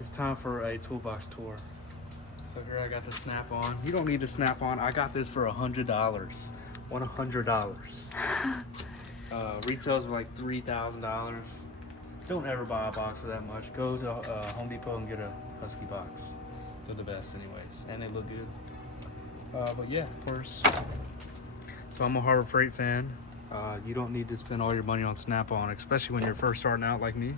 It's time for a toolbox tour. So here I got the Snap-on. You don't need a Snap-on. I got this for $100. $100. Retails are like $3,000. Don't ever buy a box for that much. Go to Home Depot and get a Husky box. They're the best anyways, and they look good. But yeah, of course. So I'm a Harbor Freight fan. You don't need to spend all your money on Snap-on, especially when you're first starting out like me.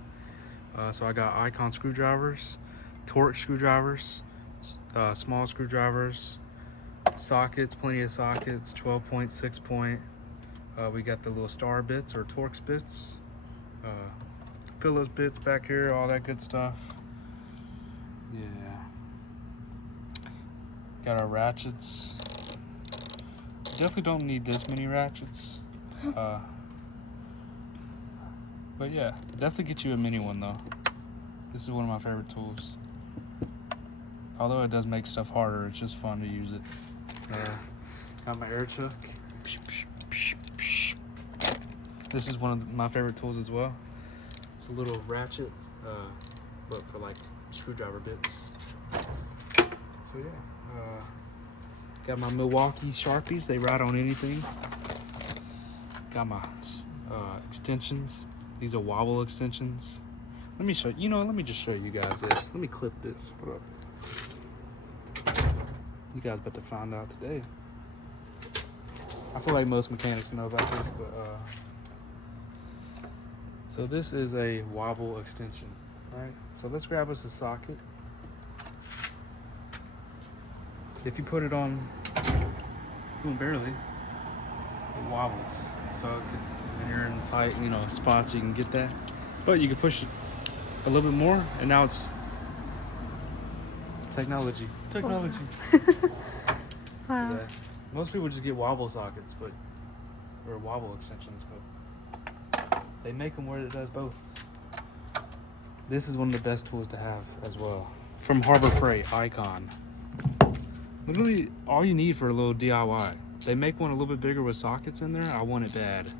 So I got Icon screwdrivers, Torx screwdrivers, small screwdrivers, sockets, plenty of sockets, 12-point, 6-point. We got the little star bits or Torx bits, Phillips bits back here, all that good stuff. Yeah. Got our ratchets. Definitely don't need this many ratchets. But yeah, definitely get you a mini one though. This is one of my favorite tools. Although it does make stuff harder, it's just fun to use it. Got my air chuck. This is one of my favorite tools as well. It's a little ratchet, but for like screwdriver bits. So yeah, got my Milwaukee Sharpies. They ride on anything. Got my extensions. These are wobble extensions. Let me show you. Let me just show you guys this. Let me clip this. Hold up. You guys about to find out today. I feel like most mechanics know about this, but so this is a wobble extension, right? So let's grab us a socket. If you put it on, barely, it wobbles. So when you're in tight, spots, you can get that. But you can push it a little bit more, and now it's technology. Technology. Wow. Yeah. Most people just get wobble sockets, or wobble extensions, but they make them where it does both. This is one of the best tools to have as well. From Harbor Freight, Icon. Literally all you need for a little DIY. They make one a little bit bigger with sockets in there. I want it bad.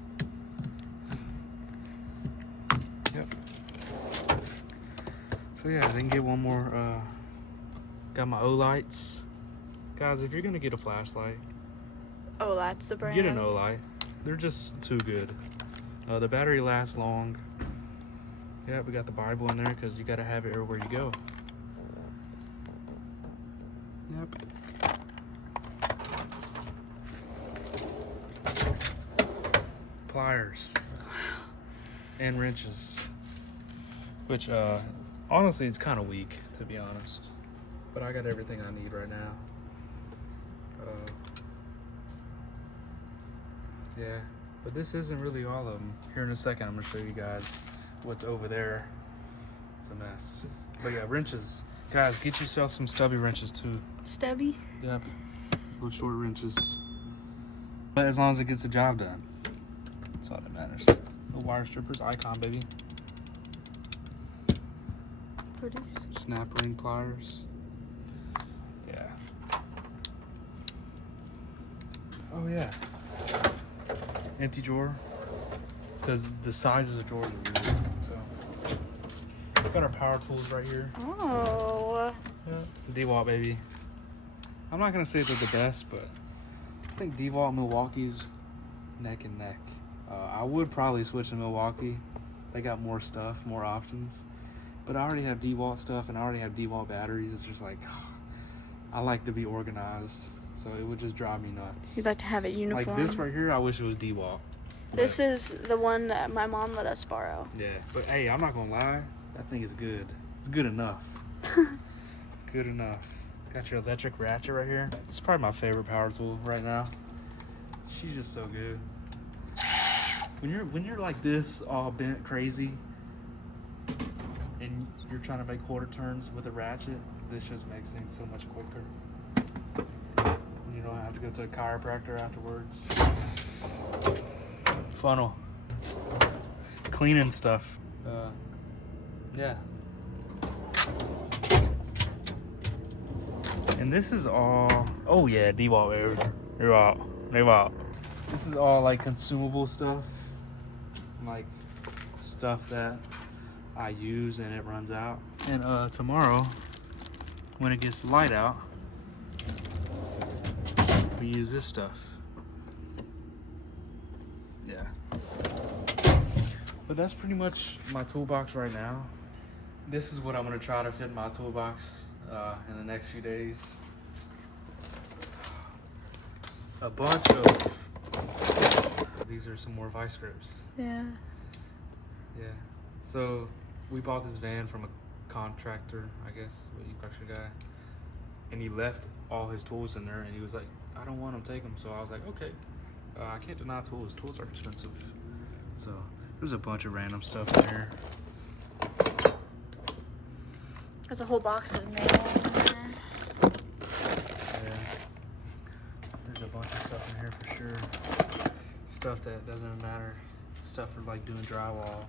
Yep. So yeah, they can get one more. Got my O-lights. Guys, if you're gonna get a flashlight, Oh, that's the brand. get an O-light. They're just too good. The battery lasts long. Yeah, we got the Bible in there because you got to have it everywhere you go. Yep. Pliers and wrenches, which honestly it's kind of weak, to be honest, but I got everything I need right now. Yeah, but this isn't really all of them. Here in a second I'm gonna show you guys what's over there. It's a mess. But yeah, wrenches, guys, get yourself some stubby wrenches too. Stubby? Yep, little short wrenches, but as long as it gets the job done, that's all that matters. Little wire strippers, Icon, baby. Pretty. Snap ring pliers. Yeah. Oh yeah. Empty drawer, because the sizes of drawers are weird. So got our power tools right here. Oh. Yeah. DeWalt, baby. I'm not gonna say they're the best, but I think DeWalt and Milwaukee's neck and neck. I would probably switch to Milwaukee. They got more stuff, more options. But I already have DeWalt stuff, and I already have DeWalt batteries. It's just like, I like to be organized, so it would just drive me nuts. You'd like to have it uniform. Like this right here, I wish it was DeWalt. This is the one that my mom let us borrow. Yeah, but hey, I'm not gonna lie. That thing is good. It's good enough. It's good enough. Got your electric ratchet right here. It's probably my favorite power tool right now. She's just so good. When you're like this, all bent crazy, and you're trying to make quarter turns with a ratchet, this just makes things so much quicker. You don't have to go to a chiropractor afterwards. Funnel. Cleaning stuff. Yeah. And this is all, oh yeah, DeWalt, baby. DeWalt. This is all like consumable stuff. Like stuff that I use and it runs out. And tomorrow, when it gets light out, we use this stuff. Yeah. But that's pretty much my toolbox right now. This is what I'm gonna try to fit in my toolbox in the next few days. A bunch of, these are some more vice grips. Yeah. Yeah. So we bought this van from a contractor, I guess, a construction guy, and he left all his tools in there, and he was like, I don't want them, take them. So I was like, okay, I can't deny tools. Tools are expensive. So there's a bunch of random stuff in here. There's a whole box of nails in there. Yeah. There's a bunch of stuff in here for sure. Stuff that doesn't matter. Stuff for like doing drywall.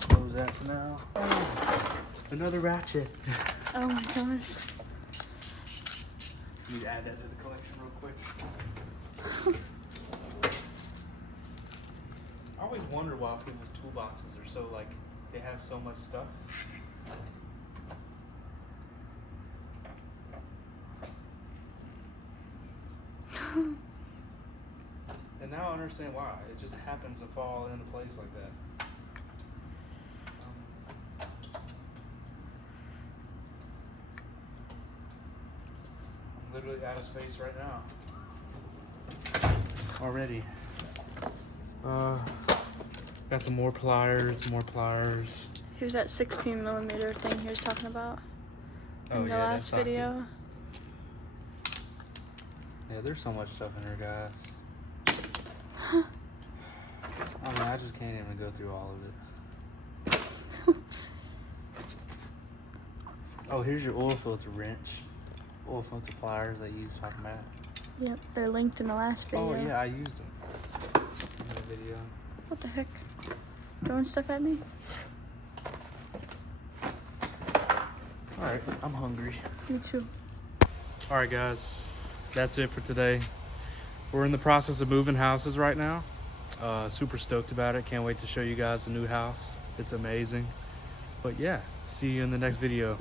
Close that for now. Oh, another ratchet. Oh my gosh. Need to add that to the collection real quick. I always wonder why people's toolboxes are so like, they have so much stuff. And now I understand why. It just happens to fall into place like that. I'm literally out of space right now. Already. Got some more pliers, Here's that 16mm thing he was talking about in the last that's not video. good. Yeah, there's so much stuff in here, guys. I mean, I just can't even go through all of it. Oh, here's your oil filter wrench. Oil filter pliers that you used talking about. Yep, they're linked in the last video. Oh yeah, I used them in the video. What the heck? Throwing stuff at me? Alright, I'm hungry. Me too. Alright guys, that's it for today. We're in the process of moving houses right now. Super stoked about it. Can't wait to show you guys the new house. It's amazing. But yeah, see you in the next video.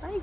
Bye.